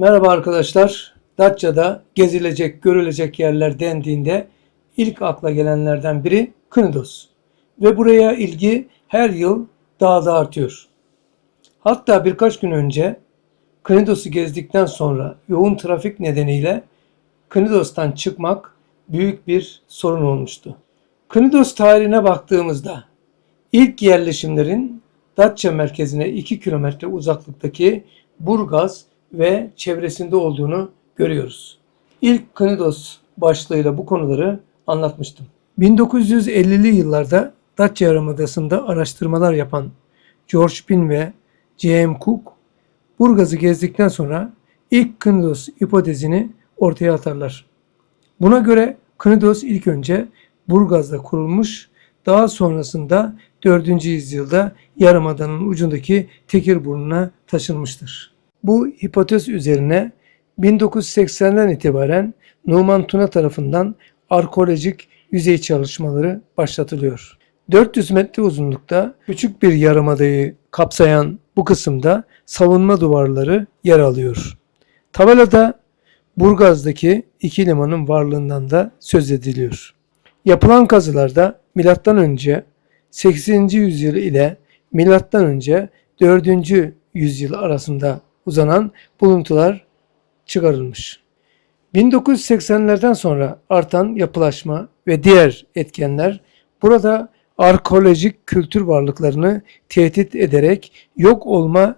Merhaba arkadaşlar. Datça'da gezilecek, görülecek yerler dendiğinde ilk akla gelenlerden biri Knidos. Ve buraya ilgi her yıl daha da artıyor. Hatta birkaç gün önce Knidos'u gezdikten sonra yoğun trafik nedeniyle Knidos'tan çıkmak büyük bir sorun olmuştu. Knidos tarihine baktığımızda ilk yerleşimlerin Datça merkezine 2 kilometre uzaklıktaki Burgaz ve çevresinde olduğunu görüyoruz. İlk Knidos başlığıyla bu konuları anlatmıştım. 1950'li yıllarda Datça Yarımadası'nda araştırmalar yapan George Pin ve J.M. Cook, Burgaz'ı gezdikten sonra ilk Knidos hipotezini ortaya atarlar. Buna göre Knidos ilk önce Burgaz'da kurulmuş, daha sonrasında 4. yüzyılda Yarımada'nın ucundaki Tekirburnu'na taşınmıştır. Bu hipotez üzerine 1980'den itibaren Numan Tuna tarafından arkeolojik yüzey çalışmaları başlatılıyor. 400 metre uzunlukta küçük bir yarımadayı kapsayan bu kısımda savunma duvarları yer alıyor. Tabelada Burgaz'daki iki limanın varlığından da söz ediliyor. Yapılan kazılarda önce 8. yüzyıl ile önce 4. yüzyıl arasında uzanan buluntular çıkarılmış. 1980'lerden sonra artan yapılaşma ve diğer etkenler burada arkeolojik kültür varlıklarını tehdit ederek yok olma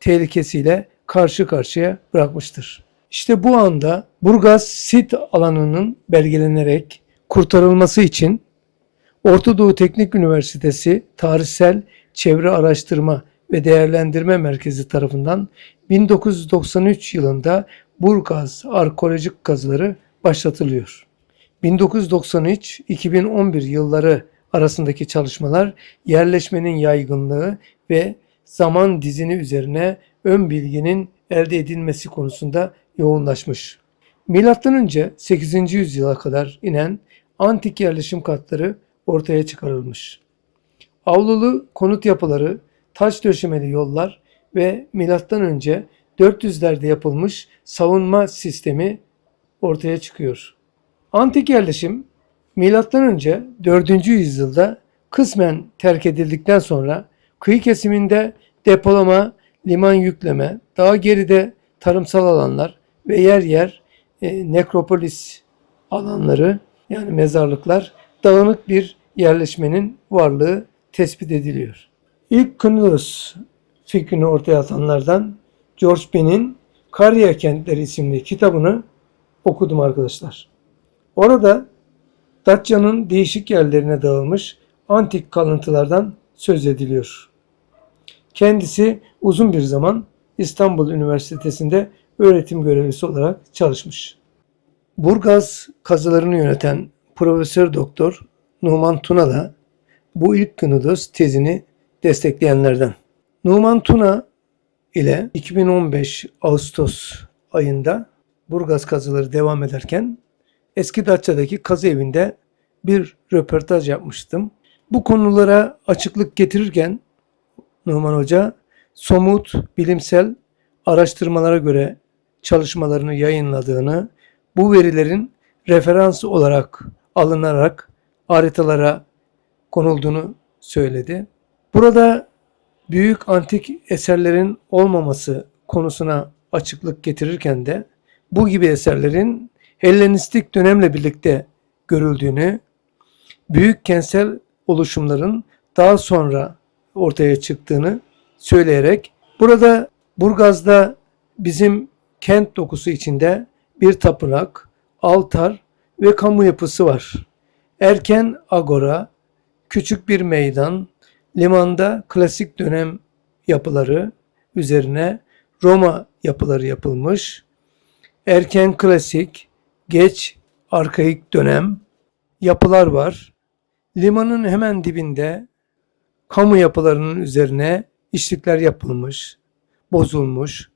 tehlikesiyle karşı karşıya bırakmıştır. İşte bu anda Burgaz sit alanının belgelenerek kurtarılması için Orta Doğu Teknik Üniversitesi Tarihsel Çevre Araştırma ve Değerlendirme Merkezi tarafından 1993 yılında Burgaz arkeolojik kazıları başlatılıyor. 1993-2011 yılları arasındaki çalışmalar yerleşmenin yaygınlığı ve zaman dizini üzerine ön bilginin elde edilmesi konusunda yoğunlaşmış. Milattan önce 8. yüzyıla kadar inen antik yerleşim katları ortaya çıkarılmış. Avlulu konut yapıları, taş döşemeli yollar ve milattan önce 400'lerde yapılmış savunma sistemi ortaya çıkıyor. Antik yerleşim milattan önce 4. yüzyılda kısmen terk edildikten sonra kıyı kesiminde depolama, liman yükleme, daha geride tarımsal alanlar ve yer yer e, nekropolis alanları yani mezarlıklar dağınık bir yerleşmenin varlığı tespit ediliyor. İlk Knidos fikrini ortaya atanlardan George Penn'in Karya Kentleri isimli kitabını okudum arkadaşlar. Orada Datça'nın değişik yerlerine dağılmış antik kalıntılardan söz ediliyor. Kendisi uzun bir zaman İstanbul Üniversitesi'nde öğretim görevlisi olarak çalışmış. Burgaz kazılarını yöneten Profesör Doktor Numan Tuna da bu ilk Knudos tezini destekleyenlerden. Numan Tuna ile 2015 Ağustos ayında Burgaz kazıları devam ederken eski Datça'daki kazı evinde bir röportaj yapmıştım. Bu konulara açıklık getirirken Numan Hoca somut bilimsel araştırmalara göre çalışmalarını yayınladığını, bu verilerin referans olarak alınarak haritalara konulduğunu söyledi. Burada büyük antik eserlerin olmaması konusuna açıklık getirirken de bu gibi eserlerin Hellenistik dönemle birlikte görüldüğünü, büyük kentsel oluşumların daha sonra ortaya çıktığını söyleyerek burada Burgaz'da bizim kent dokusu içinde bir tapınak, altar ve kamu yapısı var. Erken agora, küçük bir meydan, limanda klasik dönem yapıları üzerine Roma yapıları yapılmış. Erken klasik, geç arkaik dönem yapılar var. Limanın hemen dibinde kamu yapılarının üzerine işlikler yapılmış, bozulmuş.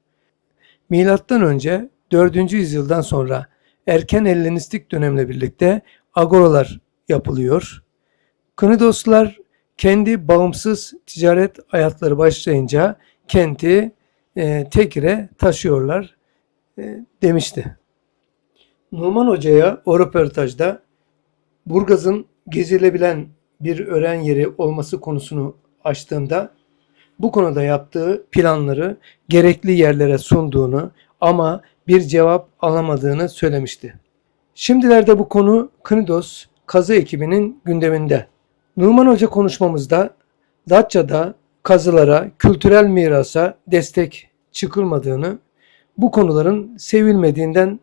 Milattan önce 4. yüzyıldan sonra erken Hellenistik dönemle birlikte agoralar yapılıyor. Knidoslar kendi bağımsız ticaret hayatları başlayınca kenti e, Tekir'e taşıyorlar e, demişti. Numan Hoca'ya o röportajda Burgaz'ın gezilebilen bir öğren yeri olması konusunu açtığımda bu konuda yaptığı planları gerekli yerlere sunduğunu ama bir cevap alamadığını söylemişti. Şimdilerde bu konu Knidos kazı ekibinin gündeminde. Numan Hoca konuşmamızda Datça'da kazılara, kültürel mirasa destek çıkılmadığını, bu konuların sevilmediğinden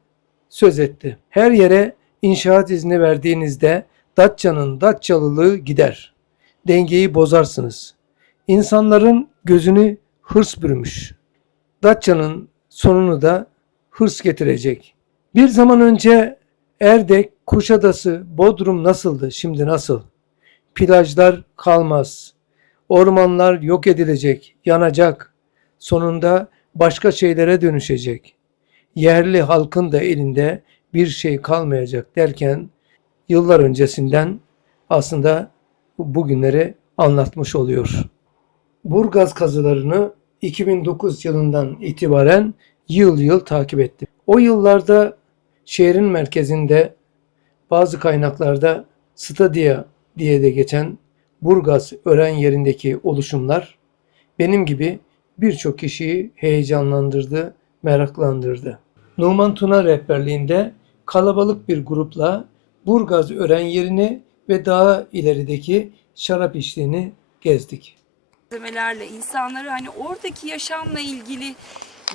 söz etti. Her yere inşaat izni verdiğinizde Datça'nın Datçalılığı gider. Dengeyi bozarsınız. İnsanların gözünü hırs bürümüş. Datça'nın sonunu da hırs getirecek. Bir zaman önce Erdek, Kuşadası, Bodrum nasıldı, şimdi nasıl? Plajlar kalmaz. Ormanlar yok edilecek, yanacak. Sonunda başka şeylere dönüşecek. Yerli halkın da elinde bir şey kalmayacak derken yıllar öncesinden aslında bugünleri anlatmış oluyor. Burgaz kazılarını 2009 yılından itibaren yıl yıl takip ettim. O yıllarda şehrin merkezinde bazı kaynaklarda Stadia diye de geçen Burgaz öğren yerindeki oluşumlar benim gibi birçok kişiyi heyecanlandırdı, meraklandırdı. Numan Tuna rehberliğinde kalabalık bir grupla Burgaz öğren yerini ve daha ilerideki şarap içtiğini gezdik. malzemelerle insanları hani oradaki yaşamla ilgili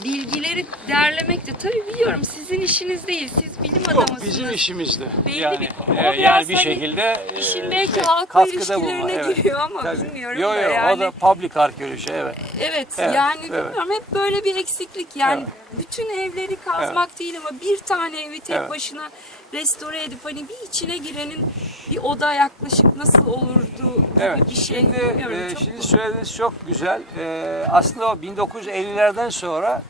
bilgileri derlemek de tabii biliyorum sizin işiniz değil. Siz bilim Yok adamısınız. bizim işimizde. Belli yani, bir- e, yani bir şekilde e, işin belki şey, halkla ilişkilerine evet. giriyor ama Tabii. bilmiyorum Yo, da yo, yani. O da public arkeoloji evet. Evet, Evet, yani evet. bilmiyorum hep böyle bir eksiklik yani Evet. bütün evleri kazmak değil ama bir tane evi tek Evet. başına restore edip hani bir içine girenin bir oda yaklaşık nasıl olurdu gibi Evet. bir şey. Şimdi, bilmiyorum, e, çok şimdi söylediğiniz çok güzel. E, aslında o 1950'lerden sonra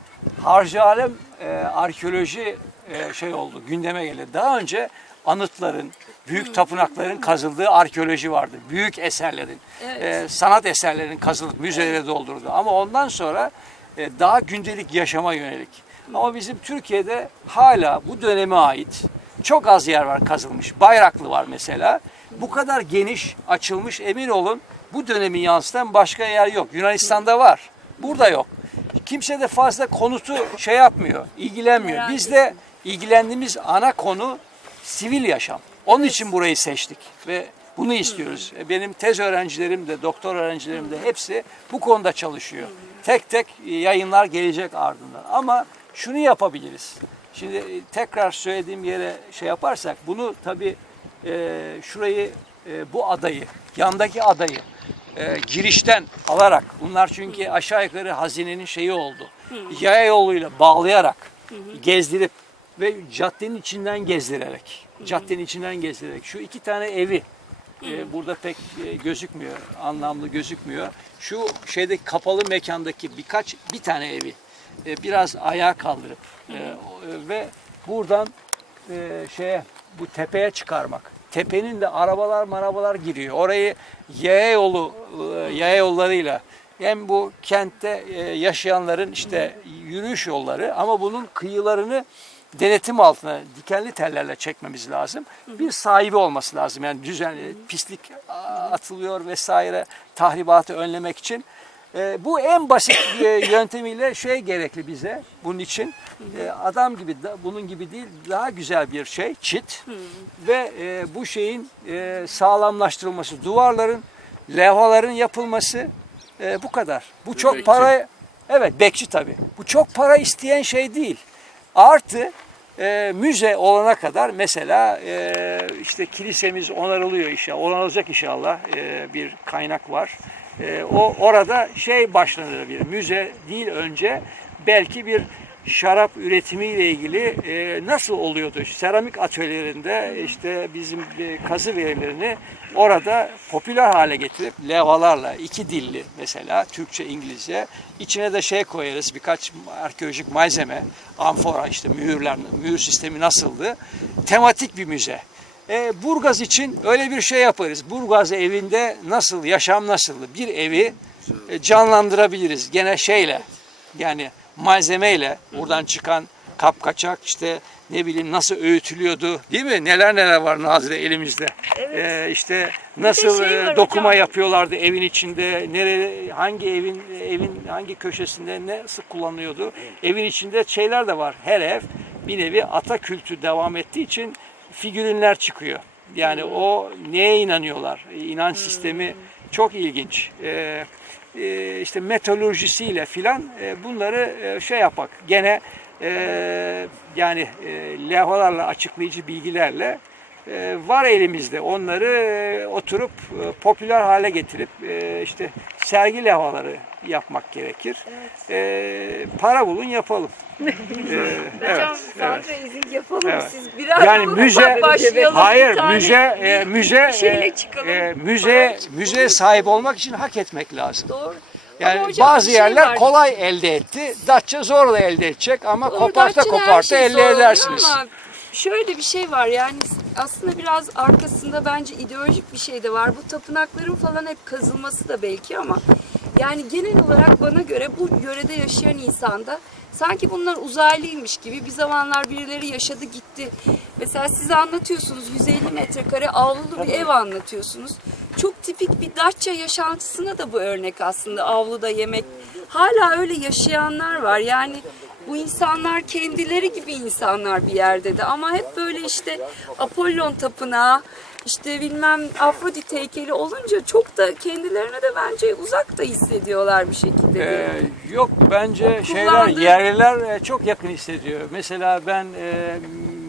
harcı alem e, arkeoloji e, şey oldu, gündeme geldi. Daha önce anıtların, büyük tapınakların kazıldığı arkeoloji vardı. Büyük eserlerin, Evet. e, sanat eserlerinin kazılıp müzelere doldurdu. Ama ondan sonra e, daha gündelik yaşama yönelik. Ama bizim Türkiye'de hala bu döneme ait çok az yer var kazılmış. Bayraklı var mesela. Bu kadar geniş, açılmış emin olun bu dönemi yansıtan başka yer yok. Yunanistan'da var. Burada yok. Kimse de fazla konutu şey yapmıyor, ilgilenmiyor. Biz de ilgilendiğimiz ana konu sivil yaşam. Onun için burayı seçtik ve bunu istiyoruz. E, Benim tez öğrencilerim de, doktor öğrencilerim de hepsi bu konuda çalışıyor. Tek tek e, yayınlar gelecek ardından. Ama şunu yapabiliriz. Şimdi e, tekrar söylediğim yere şey yaparsak bunu tabii e, şurayı e, bu adayı, yandaki adayı e, girişten alarak bunlar çünkü aşağı yukarı hazinenin şeyi oldu. Yaya yoluyla bağlayarak gezdirip ve caddenin içinden gezdirerek, caddenin içinden gezdirerek. Şu iki tane evi e, burada pek e, gözükmüyor, anlamlı gözükmüyor. Şu şeydeki kapalı mekandaki birkaç bir tane evi e, biraz ayağa kaldırıp e, o- ve buradan e, şeye bu tepeye çıkarmak. Tepenin de arabalar marabalar giriyor. Orayı yaya yolu e, yaya yollarıyla hem bu kentte e, yaşayanların işte yürüyüş yolları ama bunun kıyılarını denetim altına dikenli tellerle çekmemiz lazım. Bir sahibi olması lazım. Yani düzenli pislik a, atılıyor vesaire tahribatı önlemek için. E, bu en basit e, yöntemiyle şey gerekli bize bunun için. E, adam gibi da, bunun gibi değil daha güzel bir şey çit ve e, bu şeyin e, sağlamlaştırılması duvarların levhaların yapılması e, bu kadar. Bu çok para evet bekçi tabii. Bu çok para isteyen şey değil. Artı e, müze olana kadar mesela e, işte kilisemiz onarılıyor inşallah. Onarılacak inşallah e, bir kaynak var. E, o orada şey başlanır bir müze değil önce belki bir şarap üretimiyle ilgili e, nasıl oluyordu? Seramik atölyelerinde işte bizim e, kazı verilerini orada popüler hale getirip levhalarla iki dilli mesela Türkçe İngilizce içine de şey koyarız birkaç arkeolojik malzeme amfora işte mühürler mühür sistemi nasıldı tematik bir müze. E, Burgaz için öyle bir şey yaparız. Burgaz evinde nasıl yaşam nasıldı? Bir evi e, canlandırabiliriz gene şeyle yani malzemeyle buradan çıkan kapkaçak işte ne bileyim nasıl öğütülüyordu değil mi? Neler neler var Nazire elimizde. Ee, işte nasıl şey e, var dokuma hocam. yapıyorlardı evin içinde. Nereye hangi evin evin hangi köşesinde ne sık kullanılıyordu. Evin içinde şeyler de var. Her ev bir nevi ata kültü devam ettiği için figürinler çıkıyor. Yani o neye inanıyorlar? İnanç sistemi çok ilginç. Ee, e, işte metalurjisiyle filan e, bunları e, şey yapak. Gene e, yani e, levhalarla açıklayıcı bilgilerle e, var elimizde. Onları e, oturup e, popüler hale getirip e, işte sergi levhaları yapmak gerekir. E, para bulun yapalım. E, evet, Hocam evet. yapalım Evet. siz birer Yani müze başlayalım. Hayır müze e, müze e, e, müze müze sahip olmak için hak etmek lazım. Doğru. Yani hocam bazı şey yerler var. kolay elde etti. Datça zor da elde edecek ama koparta koparta şey elde edersiniz. Ama şöyle bir şey var yani aslında biraz arkasında bence ideolojik bir şey de var. Bu tapınakların falan hep kazılması da belki ama yani genel olarak bana göre bu yörede yaşayan insanda sanki bunlar uzaylıymış gibi bir zamanlar birileri yaşadı gitti. Mesela size anlatıyorsunuz 150 metrekare avlulu bir ev anlatıyorsunuz. Çok tipik bir Datça yaşantısına da bu örnek aslında avluda yemek. Hala öyle yaşayanlar var yani bu insanlar kendileri gibi insanlar bir yerde de ama hep böyle işte Apollon tapınağı işte bilmem Afrodit heykeli olunca çok da kendilerine de bence uzak da hissediyorlar bir şekilde. Ee, yok bence şeyler Kullandığı- yerliler e, çok yakın hissediyor. Mesela ben e,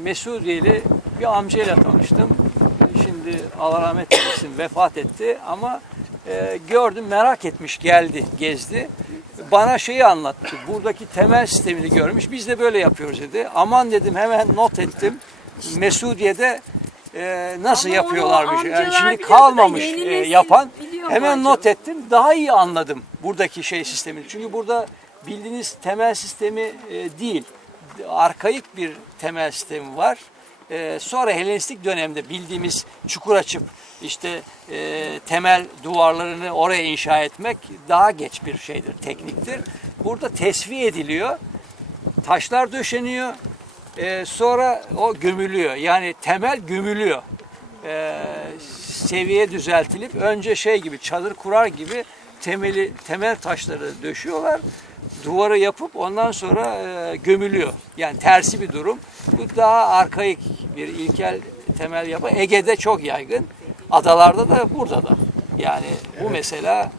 Mesudiyeli bir amcayla tanıştım. Şimdi Allah rahmet eylesin vefat etti ama e, gördüm merak etmiş geldi gezdi. Bana şeyi anlattı. Buradaki temel sistemini görmüş. Biz de böyle yapıyoruz dedi. Aman dedim hemen not ettim. Mesudiye'de e, nasıl Ama onu yapıyorlarmış. Yani amcalar şimdi biliyordu da kalmamış yeni e, nesil yapan. biliyor Hemen not ettim. Daha iyi anladım buradaki şey sistemini. Çünkü burada bildiğiniz temel sistemi e, değil. Arkaik bir temel sistemi var. E, sonra Helenistik dönemde bildiğimiz çukur açıp işte e, temel duvarlarını oraya inşa etmek daha geç bir şeydir, tekniktir. Burada tesviye ediliyor. Taşlar döşeniyor. E, sonra o gömülüyor. Yani temel gömülüyor e, seviye düzeltilip önce şey gibi çadır kurar gibi temeli temel taşları döşüyorlar. Duvarı yapıp ondan sonra e, gömülüyor. Yani tersi bir durum. Bu daha arkaik bir ilkel temel yapı. Ege'de çok yaygın. Adalarda da burada da. Yani bu mesela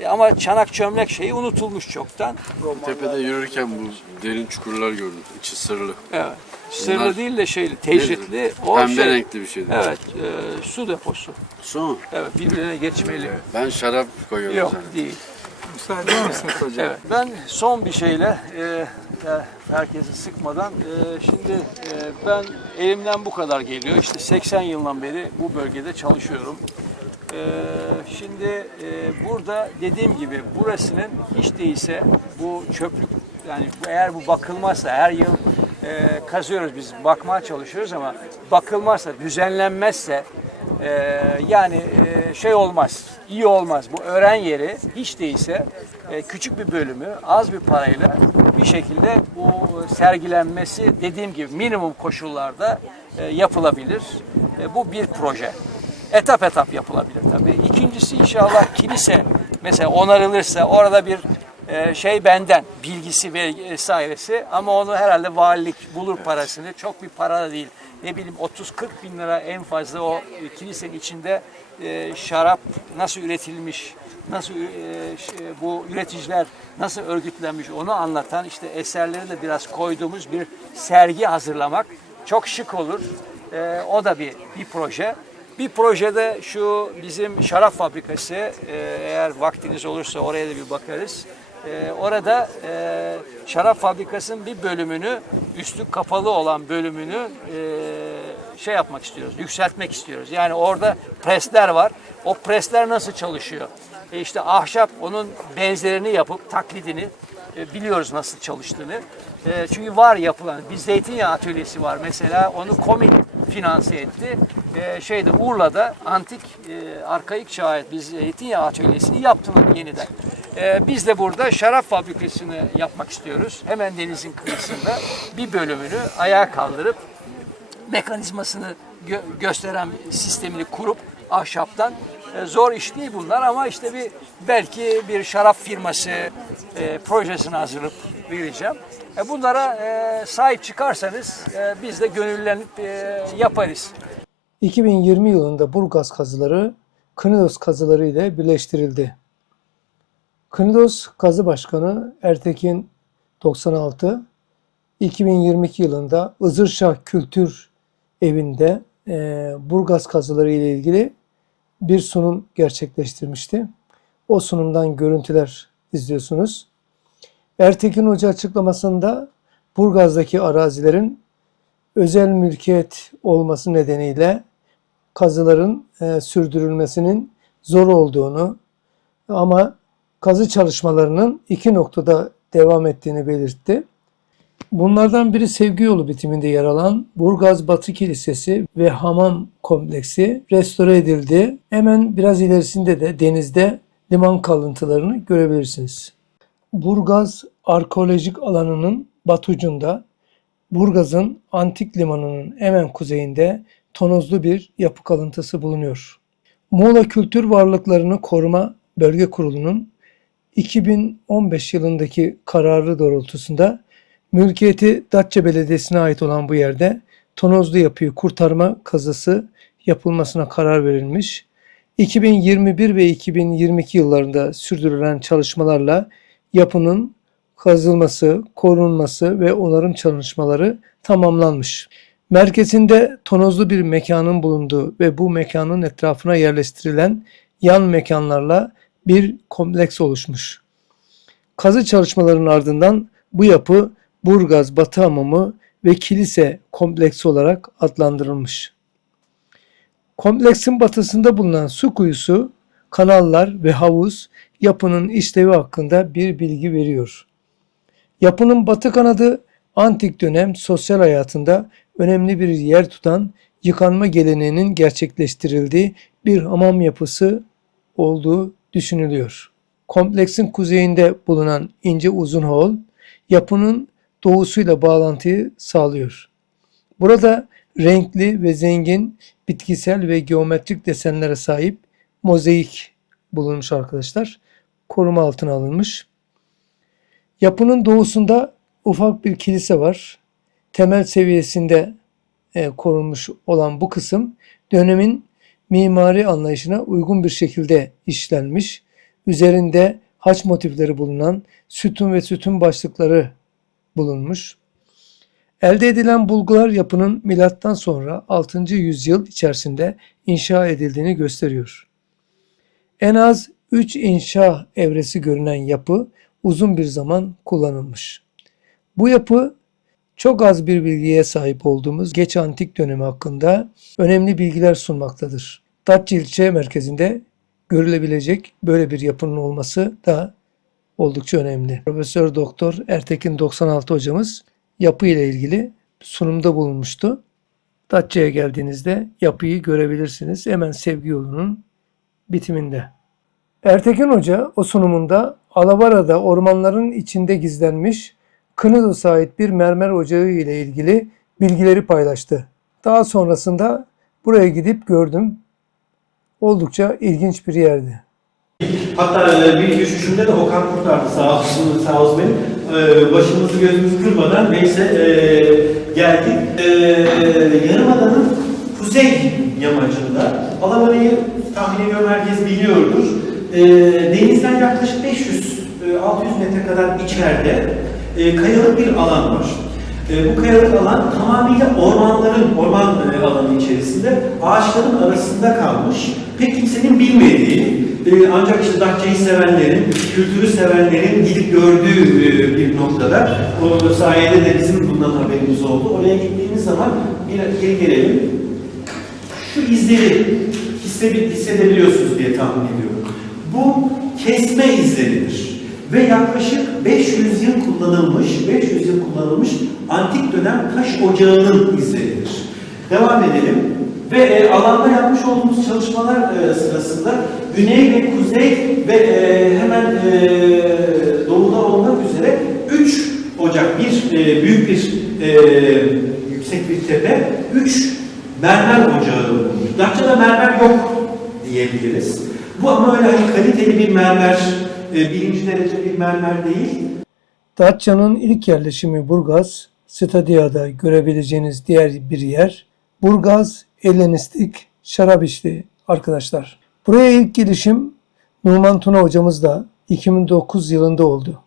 e, ama çanak çömlek şeyi unutulmuş çoktan. Tepede yürürken bu derin çukurlar gördüm. İçi sırlı. Evet. Sırlı Bunlar- değil de şeyli, tecritli. O Pembe şey, renkli bir şeydi. Evet, e, su deposu. Son. Evet, birbirine geçmeli. Ben şarap koyuyorum. Yok sana. değil. Müsaade eder misiniz hocam? Evet. Ben son bir şeyle e, herkesi sıkmadan e, şimdi e, ben elimden bu kadar geliyor. İşte 80 yıldan beri bu bölgede çalışıyorum. E, şimdi e, burada dediğim gibi burasının hiç değilse bu çöplük yani bu- eğer bu bakılmazsa her yıl e, kazıyoruz biz bakmaya çalışıyoruz ama bakılmazsa düzenlenmezse ee, yani e, şey olmaz, iyi olmaz. Bu öğren yeri hiç değilse e, küçük bir bölümü az bir parayla bir şekilde bu sergilenmesi dediğim gibi minimum koşullarda e, yapılabilir. E, bu bir proje. Etap etap yapılabilir tabii. İkincisi inşallah kilise mesela onarılırsa orada bir e, şey benden bilgisi ve vesairesi ama onu herhalde valilik bulur parasını çok bir para da değil ne bileyim 30-40 bin lira en fazla o e, kilisenin içinde e, şarap nasıl üretilmiş nasıl e, ş- bu üreticiler nasıl örgütlenmiş onu anlatan işte eserleri de biraz koyduğumuz bir sergi hazırlamak çok şık olur. E, o da bir bir proje. Bir projede şu bizim şarap fabrikası e, eğer vaktiniz olursa oraya da bir bakarız. E, orada e, şarap fabrikasının bir bölümünü üstü kapalı olan bölümünü e, şey yapmak istiyoruz, yükseltmek istiyoruz. Yani orada presler var. O presler nasıl çalışıyor? E işte ahşap onun benzerini yapıp taklidini e, biliyoruz nasıl çalıştığını. E, çünkü var yapılan bir zeytinyağı atölyesi var mesela onu Komil finanse etti. E, şeyde Urla'da antik e, arkaik çağa bir zeytinyağı atölyesini yaptılar yeniden. Ee, biz de burada şarap fabrikasını yapmak istiyoruz. Hemen denizin kıyısında bir bölümünü ayağa kaldırıp mekanizmasını gö- gösteren sistemini kurup ahşaptan e, zor iş değil bunlar ama işte bir belki bir şarap firması e, projesini hazırlayıp vereceğim. E, bunlara e, sahip çıkarsanız e, biz de gönüllenip e, yaparız. 2020 yılında Burgaz kazıları Knidos kazıları ile birleştirildi. Knidos Kazı Başkanı Ertekin 96, 2022 yılında Izırşah Kültür Evi'nde e, Burgaz kazıları ile ilgili bir sunum gerçekleştirmişti. O sunumdan görüntüler izliyorsunuz. Ertekin Hoca açıklamasında Burgaz'daki arazilerin özel mülkiyet olması nedeniyle kazıların e, sürdürülmesinin zor olduğunu ama kazı çalışmalarının iki noktada devam ettiğini belirtti. Bunlardan biri Sevgi Yolu bitiminde yer alan Burgaz Batı Kilisesi ve Hamam kompleksi restore edildi. Hemen biraz ilerisinde de denizde liman kalıntılarını görebilirsiniz. Burgaz arkeolojik alanının batı ucunda Burgaz'ın antik limanının hemen kuzeyinde tonozlu bir yapı kalıntısı bulunuyor. Muğla Kültür Varlıklarını Koruma Bölge Kurulu'nun 2015 yılındaki kararı doğrultusunda mülkiyeti Datça Belediyesi'ne ait olan bu yerde tonozlu yapıyı kurtarma kazısı yapılmasına karar verilmiş. 2021 ve 2022 yıllarında sürdürülen çalışmalarla yapının kazılması, korunması ve onarım çalışmaları tamamlanmış. Merkezinde tonozlu bir mekanın bulunduğu ve bu mekanın etrafına yerleştirilen yan mekanlarla bir kompleks oluşmuş. Kazı çalışmalarının ardından bu yapı Burgaz Batı Hamamı ve Kilise kompleksi olarak adlandırılmış. Kompleksin batısında bulunan su kuyusu, kanallar ve havuz yapının işlevi hakkında bir bilgi veriyor. Yapının batı kanadı antik dönem sosyal hayatında önemli bir yer tutan yıkanma geleneğinin gerçekleştirildiği bir hamam yapısı olduğu düşünülüyor. Kompleksin kuzeyinde bulunan ince uzun hol yapının doğusuyla bağlantıyı sağlıyor. Burada renkli ve zengin bitkisel ve geometrik desenlere sahip mozaik bulunmuş arkadaşlar. Koruma altına alınmış. Yapının doğusunda ufak bir kilise var. Temel seviyesinde e, korunmuş olan bu kısım dönemin mimari anlayışına uygun bir şekilde işlenmiş. Üzerinde haç motifleri bulunan sütun ve sütun başlıkları bulunmuş. Elde edilen bulgular yapının milattan sonra 6. yüzyıl içerisinde inşa edildiğini gösteriyor. En az 3 inşa evresi görünen yapı uzun bir zaman kullanılmış. Bu yapı çok az bir bilgiye sahip olduğumuz geç antik dönemi hakkında önemli bilgiler sunmaktadır. Datça ilçe merkezinde görülebilecek böyle bir yapının olması da oldukça önemli. Profesör Doktor Ertekin 96 hocamız yapı ile ilgili sunumda bulunmuştu. Datça'ya geldiğinizde yapıyı görebilirsiniz. Hemen Sevgi yolunun bitiminde. Ertekin Hoca o sunumunda Alavara'da ormanların içinde gizlenmiş Kınıdos'a ait bir mermer ocağı ile ilgili bilgileri paylaştı. Daha sonrasında buraya gidip gördüm. Oldukça ilginç bir yerdi. Hatta e, bir düşüşümde de Okan kurtardı sağ olsun, sağ olsun benim. E, başımızı gözümüzü kırmadan neyse e, geldik. Yarımada'nın kuzey yamacında. Alavara'yı tahmin ediyorum herkes biliyordur. E, denizden yaklaşık 500 e, 600 metre kadar içeride e, kayalık bir alan var. E, bu kayalık alan tamamıyla ormanların, orman e, alanı içerisinde ağaçların arasında kalmış. Pek kimsenin bilmediği, e, ancak işte Datça'yı sevenlerin, kültürü sevenlerin gidip gördüğü e, bir noktada. O sayede de bizim bundan haberimiz oldu. Oraya gittiğimiz zaman bir geri gelelim. Şu izleri hisse- hissedebiliyorsunuz diye tahmin ediyorum. Bu kesme izleridir. Ve yaklaşık 500 yıl kullanılmış, 500 yıl kullanılmış antik dönem taş ocağının izleridir. Devam edelim. Ve e, alanda yapmış olduğumuz çalışmalar e, sırasında güney ve kuzey ve e, hemen e, doğuda olmak üzere 3 ocak, bir e, büyük bir e, yüksek bir tepe, 3 mermer ocağı bulunmuş. Datça'da mermer yok diyebiliriz. Bu ama öyle hani kaliteli bir mermer, e, birinci derece bir mermer değil. Datça'nın ilk yerleşimi Burgaz, Stadia'da görebileceğiniz diğer bir yer. Burgaz, Ellenistik, Şarabişli arkadaşlar. Buraya ilk girişim Numan Tuna hocamız da 2009 yılında oldu.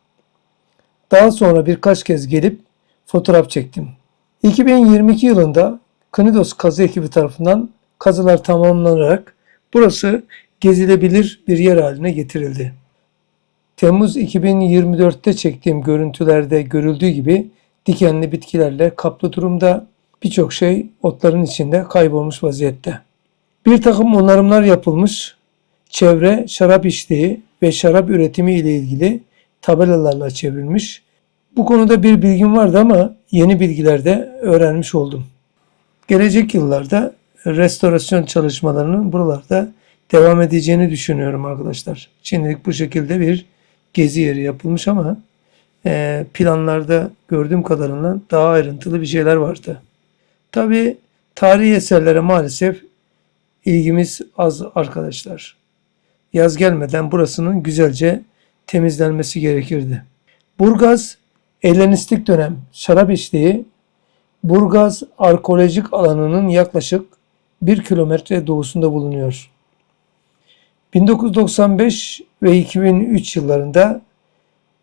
Daha sonra birkaç kez gelip fotoğraf çektim. 2022 yılında Knidos kazı ekibi tarafından kazılar tamamlanarak burası gezilebilir bir yer haline getirildi. Temmuz 2024'te çektiğim görüntülerde görüldüğü gibi dikenli bitkilerle kaplı durumda birçok şey otların içinde kaybolmuş vaziyette. Bir takım onarımlar yapılmış, çevre şarap içtiği ve şarap üretimi ile ilgili tabelalarla çevrilmiş. Bu konuda bir bilgim vardı ama yeni bilgiler de öğrenmiş oldum. Gelecek yıllarda restorasyon çalışmalarının buralarda devam edeceğini düşünüyorum arkadaşlar. Şimdilik bu şekilde bir gezi yeri yapılmış ama e, planlarda gördüğüm kadarıyla daha ayrıntılı bir şeyler vardı. Tabi tarihi eserlere maalesef ilgimiz az arkadaşlar. Yaz gelmeden burasının güzelce temizlenmesi gerekirdi. Burgaz, Ellenistik dönem şarap içtiği Burgaz arkeolojik alanının yaklaşık 1 kilometre doğusunda bulunuyor. 1995 ve 2003 yıllarında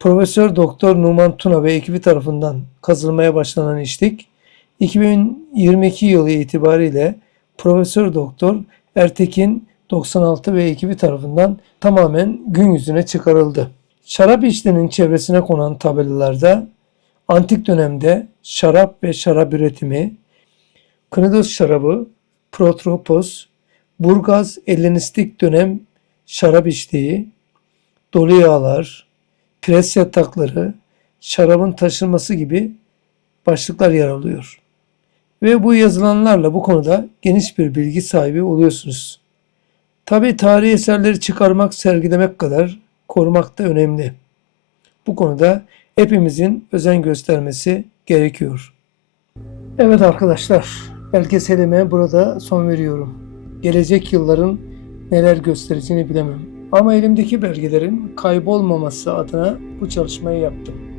Profesör Doktor Numan Tuna ve ekibi tarafından kazılmaya başlanan işlik 2022 yılı itibariyle Profesör Doktor Ertekin 96 ve ekibi tarafından tamamen gün yüzüne çıkarıldı. Şarap işlerinin çevresine konan tabelalarda antik dönemde şarap ve şarap üretimi, Knidos şarabı, Protropos, Burgaz Ellenistik dönem şarap içtiği, dolu yağlar, pres yatakları, şarabın taşınması gibi başlıklar yer alıyor. Ve bu yazılanlarla bu konuda geniş bir bilgi sahibi oluyorsunuz. Tabi tarihi eserleri çıkarmak, sergilemek kadar korumak da önemli. Bu konuda hepimizin özen göstermesi gerekiyor. Evet arkadaşlar, belgeselime burada son veriyorum. Gelecek yılların neler göstereceğini bilemem. Ama elimdeki belgelerin kaybolmaması adına bu çalışmayı yaptım.